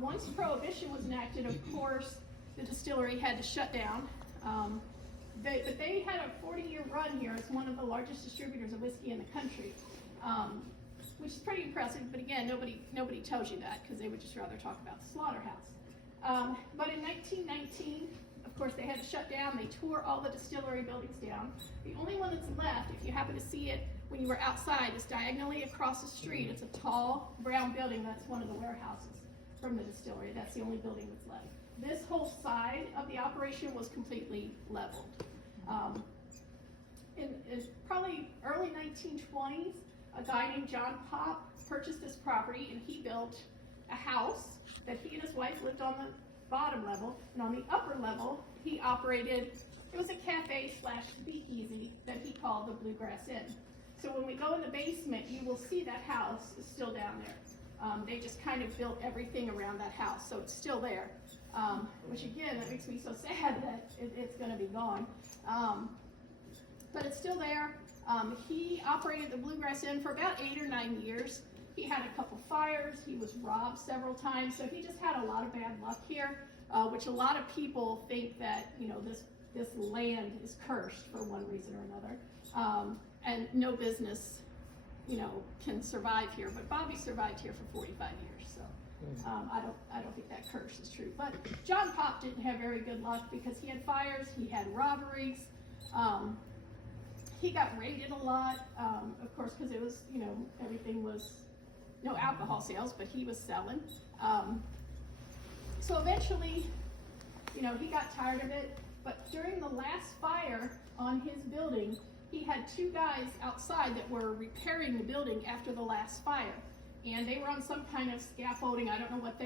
Once Prohibition was enacted, of course, the distillery had to shut down. But they had a 40-year run here as one of the largest distributors of whiskey in the country, which is pretty impressive. But again, nobody tells you that because they would just rather talk about the slaughterhouse. But in 1919, of course, they had to shut down. They tore all the distillery buildings down. The only one that's left, if you happen to see it when you were outside, is diagonally across the street. It's a tall brown building. That's one of the warehouses from the distillery. That's the only building that's left. This whole side of the operation was completely leveled. In probably early 1920s, a guy named John Pop purchased this property, and he built a house that he and his wife lived on the bottom level, and on the upper level he operated, it was a cafe slash speakeasy that he called the Bluegrass Inn. So when we go in the basement, you will see that house is still down there. They just kind of built everything around that house, so it's still there. Which again, that makes me so sad that it's going to be gone. But it's still there. He operated the Bluegrass Inn for about 8 or 9 years. He had a couple fires. He was robbed several times. So he just had a lot of bad luck here, which a lot of people think that, you know, this land is cursed for one reason or another. And no business, you know, can survive here. But Bobby survived here for 45 years. So I don't think that curse is true. But John Pop didn't have very good luck because he had fires. He had robberies. He got raided a lot, of course, because it was, you know, everything was, no alcohol sales, but he was selling. So eventually, you know, he got tired of it. But during the last fire on his building, he had 2 guys outside that were repairing the building after the last fire. And they were on some kind of scaffolding. I don't know what they